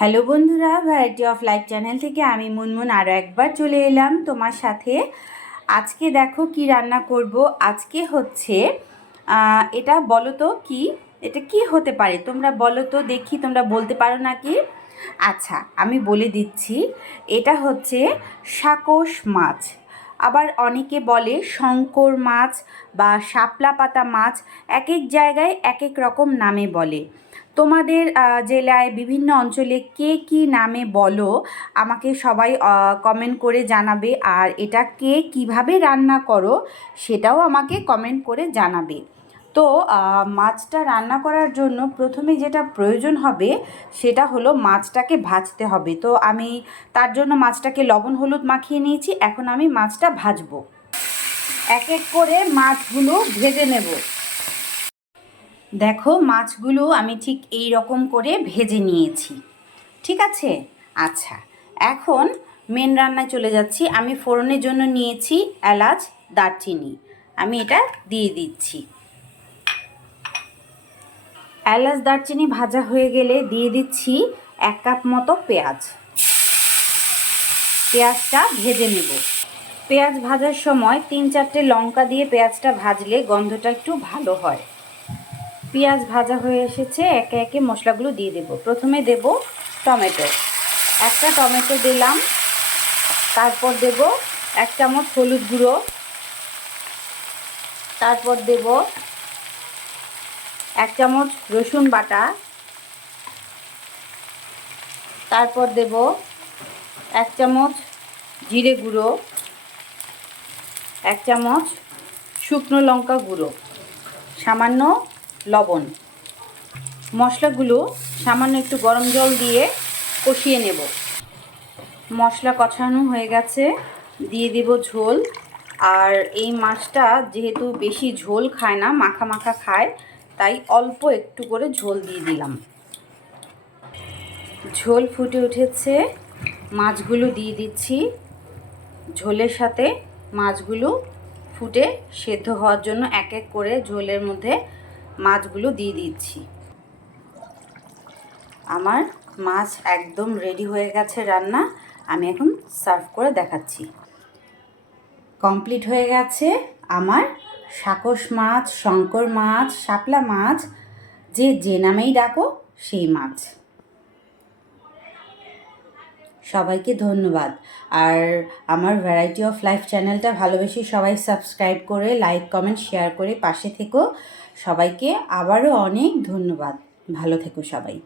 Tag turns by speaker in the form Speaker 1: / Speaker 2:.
Speaker 1: Hello বন্ধুরা variety of life channel থেকে আমি মুনমুন আরও একবার চলে এলাম তোমার সাথে। আজকে দেখো কি রান্না করব। আজকে হচ্ছে এটা বলো তো কি? এটা কি হতে পারে? তোমরা বলো তো দেখি, তোমরা বলতে পারো নাকি? আচ্ছা আমি বলে দিচ্ছি, এটা হচ্ছে সাকস মাছ। আবার অনেকে বলে শঙ্কর মাছ বা শাপলা পাতা মাছ এক এক জায়গায় এক এক রকম নামে বলে। তোমাদের জেলায় বিভিন্ন অঞ্চলে কে কী নামে বলো, আমাকে সবাই কমেন্ট করে জানাবে। আর এটা কে কীভাবে রান্না করো, সেটাও আমাকে কমেন্ট করে জানাবে। তো মাছটা রান্না করার জন্য প্রথমে যেটা প্রয়োজন হবে, সেটা হলো মাছটাকে ভাজতে হবে। তো আমি তার জন্য মাছটাকে লবণ, হলুদ মাখিয়ে নিয়েছি। এখন আমি মাছটা ভাজবো। এক এক করে মাছগুলো ভেজে নেব। দেখো, মাছগুলো আমি ঠিক এই রকম করে ভেজে নিয়েছি। ঠিক আছে? আচ্ছা এখন মেন রান্নায় চলে যাচ্ছি। আমি ফোড়নের জন্য নিয়েছি এলাচ, দারচিনি। আমি এটা দিয়ে দিচ্ছি। এলাচ, দারচিনি ভাজা হয়ে গেলে দিয়ে দিচ্ছি এক কাপ মতো পেঁয়াজ। পেঁয়াজটা ভেজে নেব। পেঁয়াজ ভাজার সময় তিন চারটে লঙ্কা দিয়ে পেঁয়াজটা ভাজলে গন্ধটা একটু ভালো হয়। পেঁয়াজ ভাজা হয়ে এসেছে, একে একে মশলাগুলো দিয়ে দেব। প্রথমে দেব টমেটো। একটা টমেটো দিলাম, তারপর দেব এক চামচ হলুদ গুঁড়ো, তারপর দেব এক চামচ রসুন বাটা, তারপর দেব এক চামচ জিরে গুঁড়ো, এক চামচ শুকনো লঙ্কা গুঁড়ো। সামান্য লবণ। মশলাগুলো সামান্য একটু গরম জল দিয়ে কষিয়ে নেব। মশলা কষানো হয়ে গেছে। দিয়ে দেব ঝোল। আর এই মাছটা যেহেতু বেশি ঝোল খায় না, মাখা মাখা খায়, তাই অল্প একটু করে ঝোল দিয়ে দিলাম। ঝোল ফুটে উঠেছে। মাছগুলো দিয়ে দিচ্ছি। ঝোলের সাথে মাছগুলো ফুটে সেদ্ধ হওয়ার জন্য এক এক করে ঝোলের মধ্যে মাছগুলো দিয়ে দিচ্ছি। আমার মাছ একদম রেডি হয়ে গেছে রান্না। আমি এখন সার্ভ করে দেখাচ্ছি। কমপ্লিট হয়ে গেছে আমার সাকস মাছ, শঙ্কর মাছ, শাপলা মাছ, যে যে নামেই ডাকো সেই মাছ। সবাইকে ধন্যবাদ। আর আমার ভ্যারাইটি অফ লাইফ চ্যানেলটা ভালোবেসে সবাই সাবস্ক্রাইব করে লাইক কমেন্ট শেয়ার করে পাশে থেকো। সবাইকে আবারও অনেক ধন্যবাদ। ভালো থেকো সবাই।